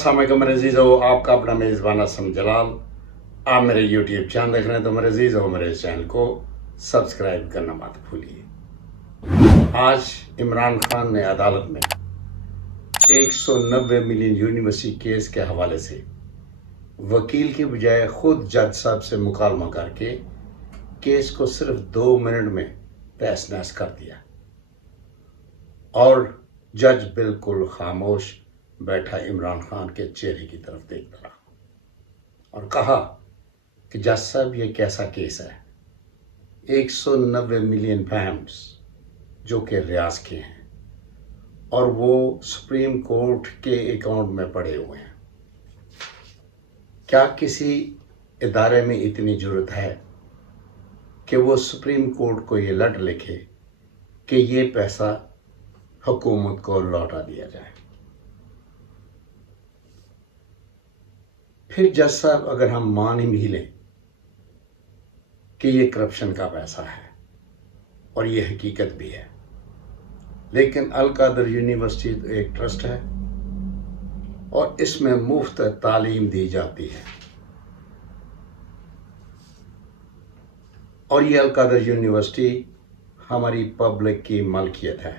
अस्सलाम वालेकुम मेरे अजीज़ हो, आपका अपना मेज़बान असम जलाल। आप मेरे यूट्यूब चैनल देख रहे हैं तो मेरे अजीज़ हो, मेरे इस चैनल को सब्सक्राइब करना मत भूलिए। आज इमरान खान ने अदालत में 190 मिलियन यूनिवर्सिटी केस के हवाले से वकील की बजाय खुद जज साहब से मुकालमा करके केस को सिर्फ 2 मिनट में तहस नहस कर दिया और जज बिल्कुल खामोश बैठा इमरान खान के चेहरे की तरफ देखता रहा और कहा कि जज साहब ये कैसा केस है। 190 मिलियन पाउंड्स जो कि रियाज के हैं और वो सुप्रीम कोर्ट के अकाउंट में पड़े हुए हैं। क्या किसी इदारे में इतनी जरूरत है कि वो सुप्रीम कोर्ट को ये लेटर लिखे कि ये पैसा हुकूमत को लौटा दिया जाए। फिर जज साहब अगर हम मान ही भी लें कि ये करप्शन का पैसा है और ये हकीकत भी है, लेकिन अल कादर यूनिवर्सिटी तो एक ट्रस्ट है और इसमें मुफ्त तालीम दी जाती है और ये अल कादर यूनिवर्सिटी हमारी पब्लिक की मलकियत है।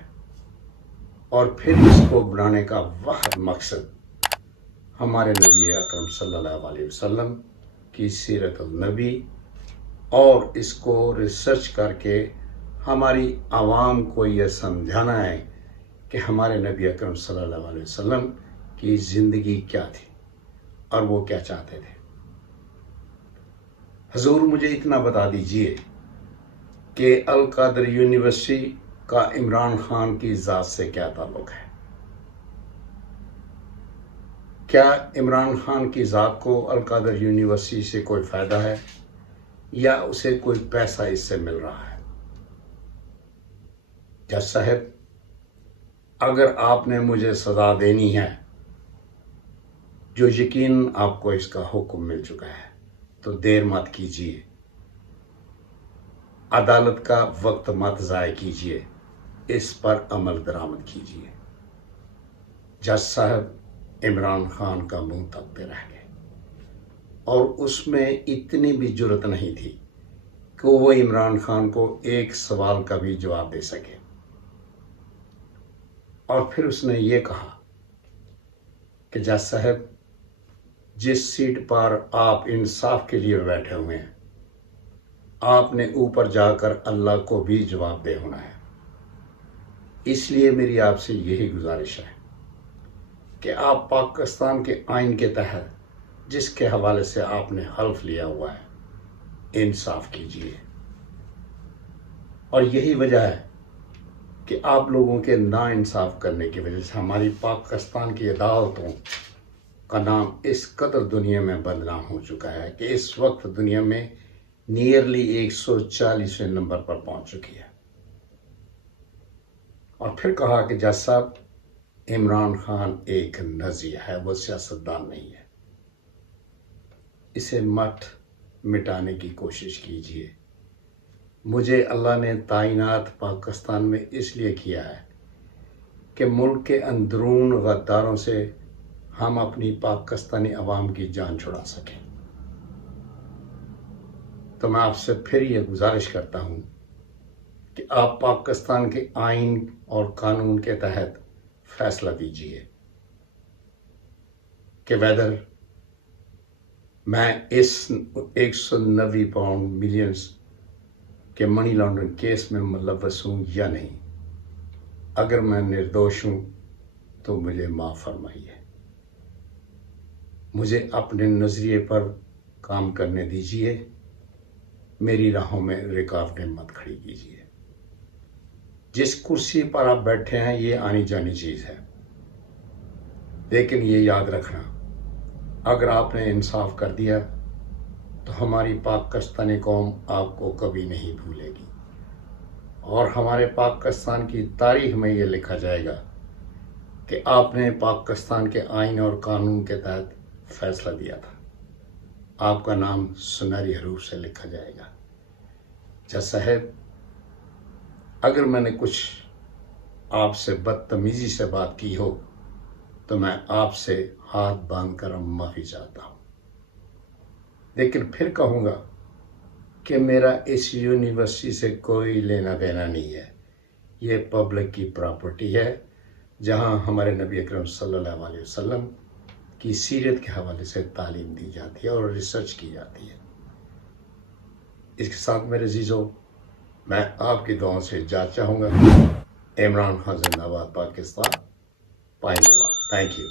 और फिर इसको बनाने का वाहिद मकसद हमारे नबी अकरम सल्लल्लाहु अलैहि वसल्लम की सीरत नबी और इसको रिसर्च करके हमारी आवाम को यह समझाना है कि हमारे नबी अकरम सल्लल्लाहु अलैहि वसल्लम की ज़िंदगी क्या थी और वो क्या चाहते थे। हुजूर मुझे इतना बता दीजिए कि अल कादर यूनिवर्सिटी का इमरान खान की ज़ात से क्या ताल्लुक़ है। क्या इमरान खान की ज़ात को अल कादर यूनिवर्सिटी से कोई फ़ायदा है या उसे कोई पैसा इससे मिल रहा है। जज साहब, अगर आपने मुझे सज़ा देनी है, जो यकीन आपको इसका हुक्म मिल चुका है, तो देर मत कीजिए, अदालत का वक्त मत ज़ाय कीजिए, इस पर अमल दरामद कीजिए। जज साहब इमरान खान का मुंह तकते रह गए और उसमें इतनी भी जुर्रत नहीं थी कि वो इमरान खान को एक सवाल का भी जवाब दे सके। और फिर उसने ये कहा कि जज साहब, जिस सीट पर आप इंसाफ के लिए बैठे हुए हैं, आपने ऊपर जाकर अल्लाह को भी जवाब दे होना है। इसलिए मेरी आपसे यही गुजारिश है कि आप पाकिस्तान के आइन के तहत जिसके हवाले से आपने हल्फ लिया हुआ है, इंसाफ कीजिए। और यही वजह है कि आप लोगों के नाइंसाफ करने की वजह से हमारी पाकिस्तान की अदालतों का नाम इस कदर दुनिया में बदनाम हो चुका है कि इस वक्त दुनिया में नियरली 140वें नंबर पर पहुंच चुकी है। और फिर कहा कि जज साहब, इमरान खान एक नज़िया है, वो सियासतदान नहीं है, इसे मत मिटाने की कोशिश कीजिए। मुझे अल्लाह ने ताइनात पाकिस्तान में इसलिए किया है कि मुल्क के अंदरून गद्दारों से हम अपनी पाकिस्तानी अवाम की जान छुड़ा सकें। तो मैं आपसे फिर ये गुजारिश करता हूँ कि आप पाकिस्तान के आइन और कानून के तहत फैसला दीजिए कि वेदर मैं इस 190 पाउंड मिलियंस के मनी लॉन्ड्रिंग केस में मुलव्वस हूँ या नहीं। अगर मैं निर्दोष हूँ तो मुझे माफ़ फरमाइए, मुझे अपने नज़रिए पर काम करने दीजिए, मेरी राहों में रुकावटें मत खड़ी कीजिए। जिस कुर्सी पर आप बैठे हैं ये आनी जानी चीज़ है, लेकिन ये याद रखना, अगर आपने इंसाफ कर दिया तो हमारी पाकिस्तानी कौम आपको कभी नहीं भूलेगी और हमारे पाकिस्तान की तारीख में ये लिखा जाएगा कि आपने पाकिस्तान के आइन और कानून के तहत फैसला दिया था। आपका नाम सुनहरी हरूफ से लिखा जाएगा। जज साहब, अगर मैंने कुछ आपसे बदतमीज़ी से बात की हो तो मैं आपसे ہاتھ باندھ کر معافی چاہتا ہوں، لیکن پھر کہوں گا کہ میرا اس یونیورسٹی سے کوئی لینا دینا نہیں ہے. یہ پبلک کی پراپرٹی ہے جہاں ہمارے نبی اکرم صلی اللہ علیہ وسلم کی سیرت کے حوالے سے تعلیم دی جاتی ہے اور ریسرچ کی جاتی ہے. اس کے ساتھ میرے عزیزوں، میں آپ کی دعاؤں سے اجازت چاہوں گا. عمران خان زندہ باد، پاکستان، پائندہ باد. Thank you.